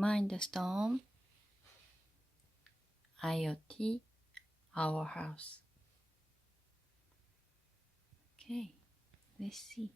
Mind the storm. IoT, our house. Okay, let's see.